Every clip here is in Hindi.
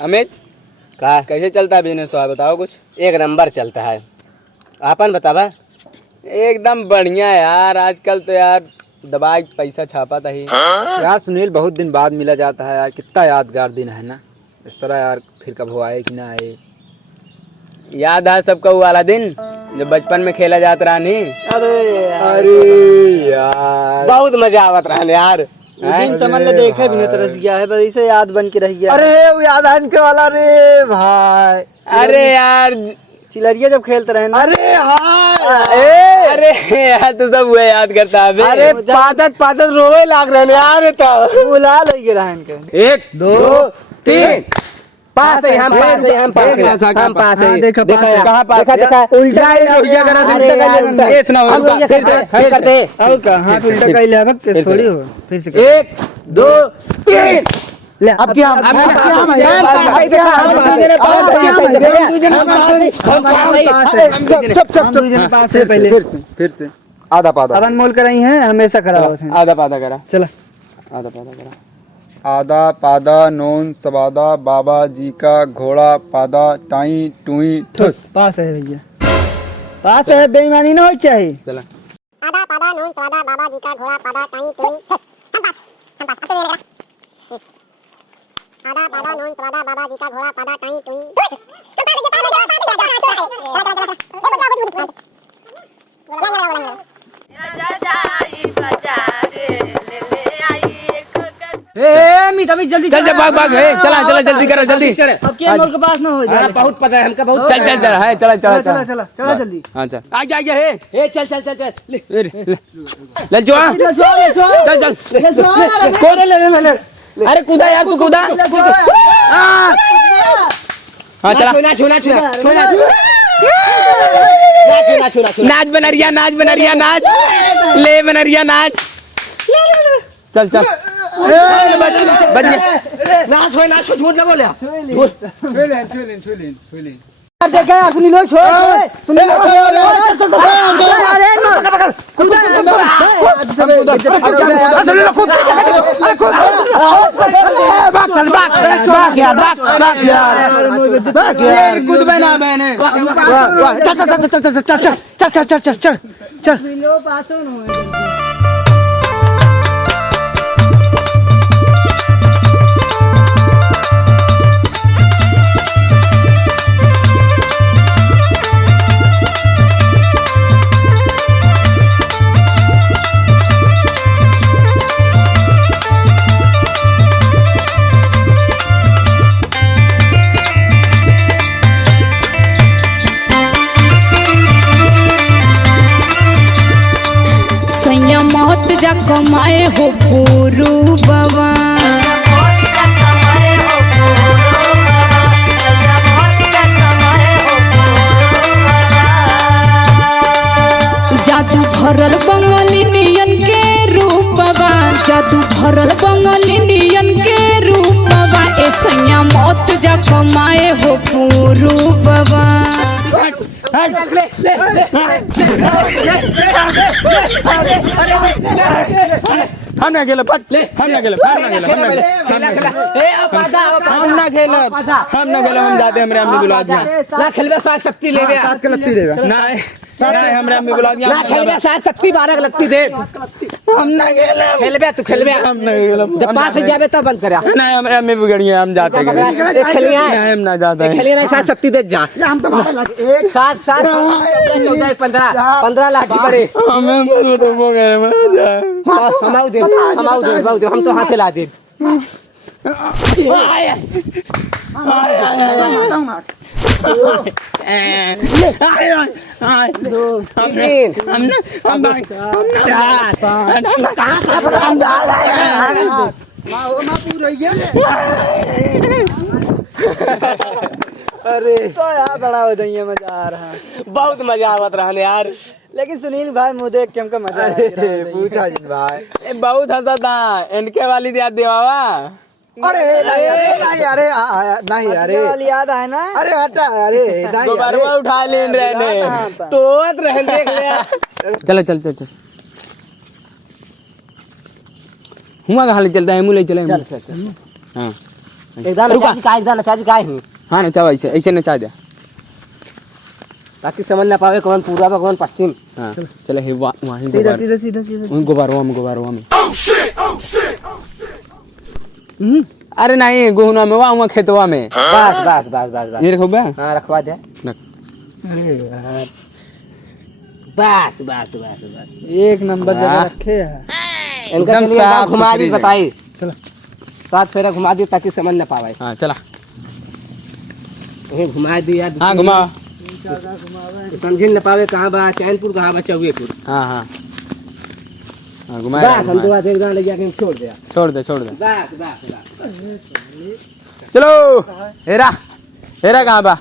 अमित का कैसे चलता है बिजनेस? तो आप बताओ कुछ। एक नंबर चलता है। आपन बतावा। एकदम बढ़िया यार। आजकल तो यार दबाई पैसा छापा था ही। यार सुनील, बहुत दिन बाद मिला जाता है यार, कितना यादगार दिन है ना। इस तरह यार फिर कब हो आए कि ना आए। याद है सबका वो वाला दिन जब बचपन में खेला जाता रहा नहीं? अरे यार बहुत मजा आवत रहा यार। दिन समझ ले देखे भी नहीं तरस गया है, बस इसे याद बन के रह गया। अरे वो याद है इनके वाला रे भाई। अरे यार चिलरिया जब खेलते रहे ना। अरे हाँ अरे यार तू सब हुए याद करता है। अरे पादत रोवे लाग रहे यार। तो बुला ले रहा इनके। 1 2 3 पास है, हम पास है, हम पास है, हम पास है। देखा देखा पास है। कहाँ पास? देखा उल्टा रोहिया करा अरे यार, ये सुनाओ हम लोग फिर करते हैं। और का हाथ उल्टा कर ले। अब किस थोड़ी हो फिर से 1 2 3 ले। अब क्या हम पास है पहले। फिर से आधा पादा। अब अनमोल कर रही हैं, हमेशा खराब होते हैं। आधा पादा करा। चला आधा पादा करा। आधा पादा नोन सवादा बाबा जी का घोड़ा पादा टाई टुई ठुस। पास है भैया, पास है। बेईमानी ना हो चाहिए। चला। आधा पादा नून स्वादा बाबा जी का घोड़ा पादा टाई टुई ठस। हम पास अब तो ये लगा। आधा पादा नून स्वादा बाबा जी का घोड़ा पादा टाई टुई ठस। अभी जल्दी चल चल भाग भाग। चला चला जल्दी करो जल्दी। अब के अनमोल के पास ना हो जाए। बहुत पता है हमका बहुत। चल चल चल है चला चला चला चला चला जल्दी। हाँ चल। आ गया हे चल चल चल चल ले ले जो चल चल कोरे ले अरे कूदा यार तू कूदा। हाँ चला। नाच बनरिया नाच बनरिया नाच ले बनरिया नाच। चल चल बच गया। नाच हो झूठ ना बोले। देखा यार, सुनी लो छोड़ सुनी लो मौत जा कमाए हो गुरु बाबा। जादू भरल बंगालिनियन के रूप बाबा। जादू भरल बंगालिनियन के रूप बाबा। ए सैया मौत जा कमाए हो गुरु बाबा। हम ना खेलो पट ले हम ना खेलो हम जाते हमरे अम्मी बुला दिया ना खेलबे साथ शक्ति लेबे। साथ के लगती देगा ना हमरे अम्मी बुला दिया ना खेलबे साथ शक्ति 12 के लगती दे। हम ना खेलो खेलबे तू खेलबे। हम ना खेलो जब पास से जाबे तब बंद करा। ना हमरे अम्मी बिगड़ी है हम जाते खेलिए हम ना जाते खेलिए नहीं साथ शक्ति दे जा। हम तो बाहर लगे एक सात 14 15 लाठी पड़े। हमें बोलो तो वो कह रहे हम दे हम तो हाथे ला दे। अरे तो यार बड़ा हो जाइए, मजा आ रहा। बहुत मजा आवत रहा यार। लेकिन सुनील भाई मुँह देख के हमका मजा पूछा जी भाई। बहुत हंसा था इनके वाली याद देवावा। अरे नहीं अरे नहीं अरे वाली याद आए ना। अरे हटा अरे दोबारा उठा लेन रहने टोत रह देख ले। चलो चल चल चल हुआ कहाँ ले चलता है? ले चले। हाँ एकदम रुका। नचा दी काहे ही हाँ नचाओ ऐसे ऐसे नचा दे। ताकि समझ ना पावे कौन पूर्व कौन पश्चिम। हाँ चलो हे वहाँ सीधा सीधा सीधा सीधा वहीं गोबारवा में अरे नहीं गोहुना में वहाँ खेतवा में। बस बस बस बस बस ये रखो बे। हाँ रखवा दे रख। बस बस बस बस एक नंबर जगह रखे है। इनका एकदम चलिए साफ घुमा सुथरी दी जगह। बताई चलो। 7 फेरा घुमा दी ताकि समझ ना पावे। हाँ चला। ये घुमा दी यार। हाँ घुमा। समझ न पावे कहाँ बा चैनपुर कहाँ बा चौबेपुर। हाँ हाँ हाँ घुमा। बस हम तो एक दान ले जाके छोड़ दिया। छोड़ दे बस बस बस चलो। हेरा हेरा कहाँ बा?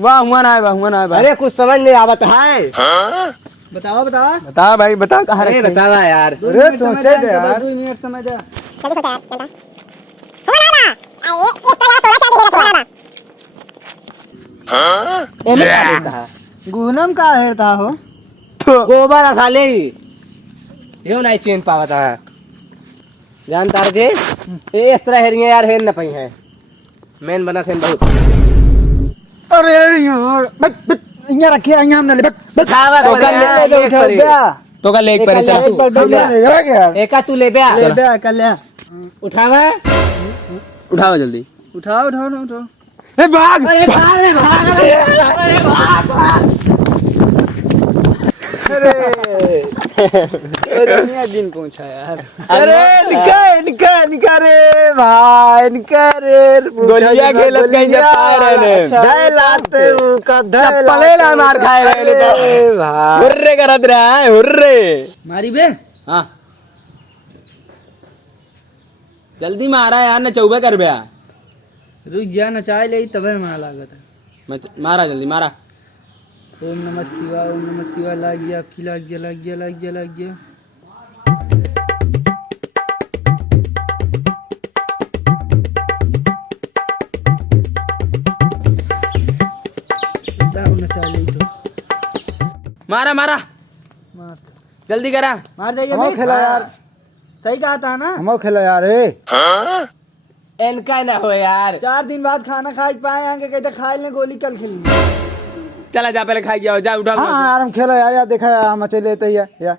वाह हुआ ना है बा। अरे कुछ समझ नहीं आवत है। बताओ बताओ। बता भाई बता कहाँ अरे रखे? बतावा यार। अरे सोचे दे यार 2 मिनट समय दे। जल्दी सोचा यार चलता हुआ ना ये एक तो लगा 16 चाबी है थोड़ा ना एमे क्या देता है? गुनम का हेरता हो। गोबर खाले यो नहीं चेन पावता है जानता है जी ये इस तरह हेरिए यार हेर न पई है मेन बना थे बहुत। अरे यार बस यहाँ रखिए यहाँ हमने ले बस खावा तो कर कर ले, यार, ले एक उठा परी। बे। तो का लेक पर चला। एक बार बैठ ले यार। एका तू ले बे ले बे कर ले। उठावा। उठाओ जल्दी। उठाओ उठाओ उठाओ। ए भाग। अरे भाग रे भाग रे। अरे भाग भाग। दुनिया दिन पहुंचा यार। अरे निका रे भाई निका रे गोलियां खेलत कहीं जाता रहे धै लाते हूं का चप्पले ना मार खाए रहे तो भाई हुर्रे करत रहा है हुर्रे। मारी बे। हाँ जल्दी मारा यार न चौबे कर बया। रुक जा नचाई ले तबे हमारा लागत है। मारा जल्दी मारा। ओम नमः शिवाय लग गया आपकी लग गया। नचा ले तो मारा मार जल्दी करा। मार दे ये खेला यार। सही कहा था ना हम खेला यार। इनका ना हो यार। 4 दिन बाद खाना खा पाए आगे कहते खाए ले गोली कल खेली। चला जा पहले खाई गया जा उठा। हाँ यार हम खेला यार देखा यार हम चले लेते ही यार।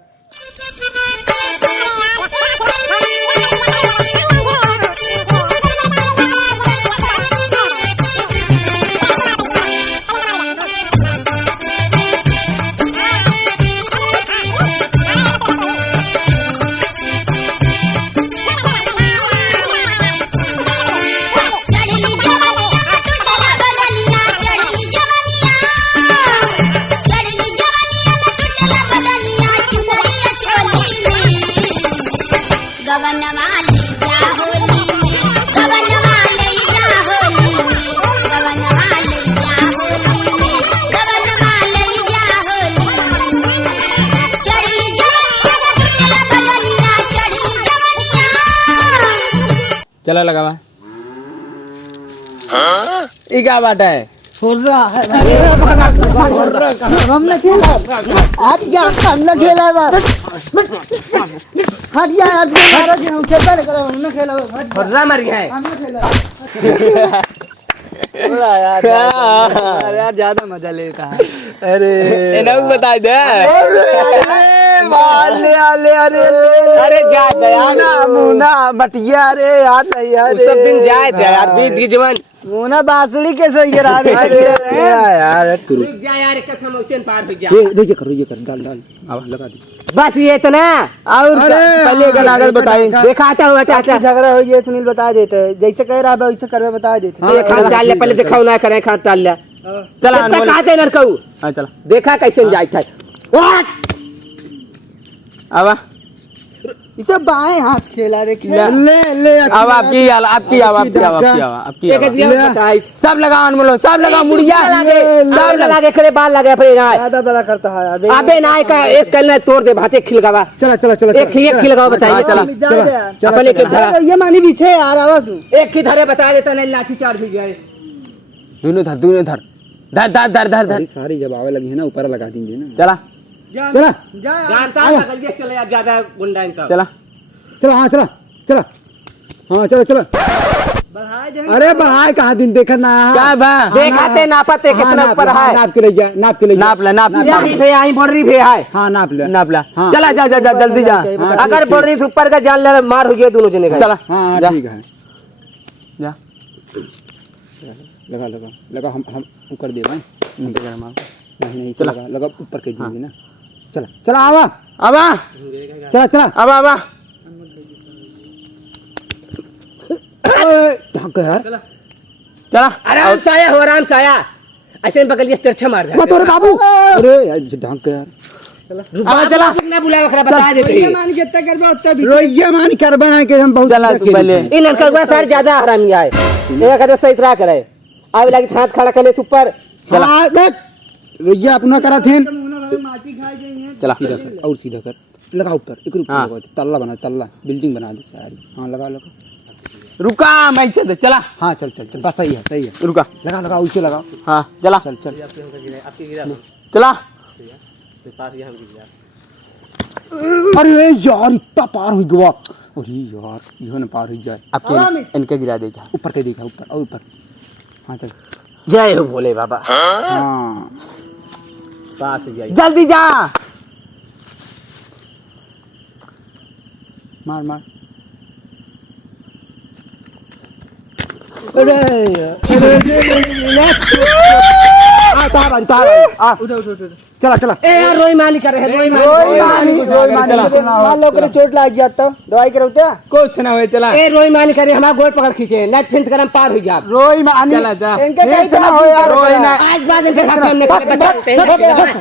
चला लगावा। ये क्या बात है? हमने खेला आज क्या हमने खेला हट गया यार। हम खेलता नहीं करो हमने खेला फर्रा मर गया है। हमने खेला थोड़ा यार ज्यादा मजा लेता है। अरे इनको बता दे। अरे जा दया मुना बटिया रे यार नहीं यार। सब दिन जाए थे यार बीत की जवान। मुना बांसुरी कैसे गिरा दे यार। रुक जा यार एक समोसन पार हो जा। ये कर डाल अब लगा दी। बस ये इतना और पहले का लागत बताई। दिखाता हुआ टाटा झगड़ा हो ये सुनील बता देते जैसे कह रहा है वैसे करवे बता देते। ये खान चाल ले पहले दिखाओ ना करे खान चाल ले चला कितना कहते लड़कऊ हाँ चला देखा कैसे जाए था। अब इसे बाएं हाथ खेला रे ले अब आपकी एक दिया बताई सब लगाओ अनमोलो सब लगाओ मुड़िया सब लगा करे बाल लगे अपने ना ज्यादा बड़ा करता है यार। अबे ना का एक कलना तोड़ दे भाते खिलगावा। चला एक खिल लगाओ बताइए। चला अपने के धरा ये मानी पीछे यार आवाज एक की धरे बता देता नहीं लाठी चार्ज हो जाए। दोनों धर धर सारी जब आवे लगी है ना ऊपर लगा दीजिए ना। चला चला जानता है गलिए चले यार ज्यादा गुंडा इनका। चला चला हाँ चला अरे बढ़ाए कहाँ दिन देखा ना क्या बा देखाते नापते कितना ऊपर है। नाप के ले जा नाप के ले जा नाप ला नाप यही भे आई बोर्डरी भे है। हाँ नाप ले नाप ला हाँ। चला जा जा जा जल्दी जा अगर बोर्डरी से ऊपर का जान ले मार हो गया दोनों जने का। चला हाँ जा। ठीक है जा लगा लगा लगा हम ऊपर दे भाई नहीं चला। लगा लगा ऊपर के देंगे ना चला चला आवा आवा चला चला आवा आवा ढाक यार चला आराम से आया हो आराम से आया ऐसे में पकड़ लिया तिरछा मार दे। मत अरे बाबू अरे यार ढाक यार आवा चला कितना बुलाया खरा बता देते हैं। मान कितना करबा उतना भी रोइया मान कर बना के हम बहुत चला तू पहले इन लड़का को सर ज्यादा हरामी आए एक आदमी सही तरह करे आवे लगी हाथ खड़ा करने से ऊपर चला देख रोइया अपना करा थे चला सीधा कर और सीधा कर लगा ऊपर एक ऊपर हाँ। लगा तल्ला बना तल्ला बिल्डिंग बना दे सारी हाँ लगा लगा रुका मैं से चला हाँ चल चल चल बस सही है रुका लगा लगा उसे लगा हाँ चला चल चल चला अरे यार इतना पार हुई गवा अरे यार इहो न पार हुई जाए आपके इनके गिरा दे जा ऊपर के देखा ऊपर और ऊपर हाँ चल जय हो भोले बाबा। हाँ पास गया जल्दी जा मार मार अरे चला चला ए यार रोई माली कर रहे हैं रोई माली मान लो करे चोट लग जाता दवाई कराते कुछ ना हुए चला ए रोई माली करे हमारा गोड़ पकड़ खींचे ना फिंस करम पार हो गया। रोई मानी चला जा इनके कैसे ना हो यार रोई ना आज बाद इनके साथ हमने करे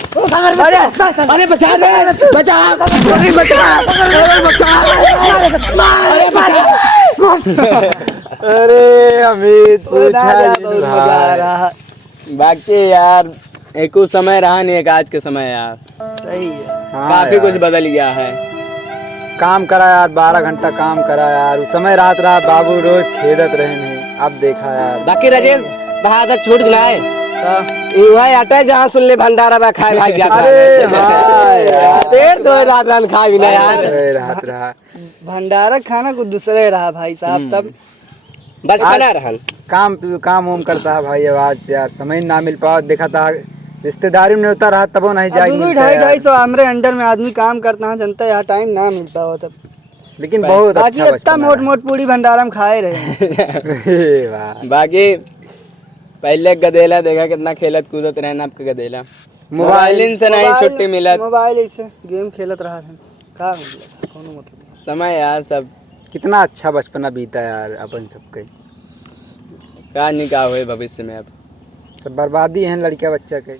अरे बचा दे बचा अरे बचा अरे बचा अरे अमित बाकी यार एक उस समय रहा नहीं एक आज के समय यार सही है काफी कुछ बदल गया है। काम करा यार 12 घंटा काम करा यार उस समय रात रात बाबू रोज खेदत रहे नहीं अब देखा यार बाकी राजेश बहादुर छूट गया है ये भाई आता है जहाँ सुन ले भंडारा में खाए भाग गया अरे हाँ यार पेट दो रात रात खा भी ना यार रात रहा भंडारा खाना कुछ दूसरा रहा भाई साहब तब बस बना रहा काम उम करता है भाई आवाज से यार समय ना मिल पाओ देखा था रिश्तेदारी में होता रहा तब वो नहीं जाएगी 250 हमारे अंडर में आदमी काम करता है जनता यहाँ टाइम ना मिलता हो तब लेकिन बहुत बाकी अच्छा इतना मोट मोट पूरी भंडारा में खाए रहे वाह बाकी पहले गदेला देखा कितना खेलत कूदत रहना आपका गदेला मोबाइल से नहीं छुट्टी मिलत मोबाइल ऐसे गेम खेलत रहा था का कोनो मतलब समय यार सब कितना अच्छा बचपना बीता यार अपन सबके का निकाह हुए भविष्य में अब सब बर्बादी है लड़का बच्चा के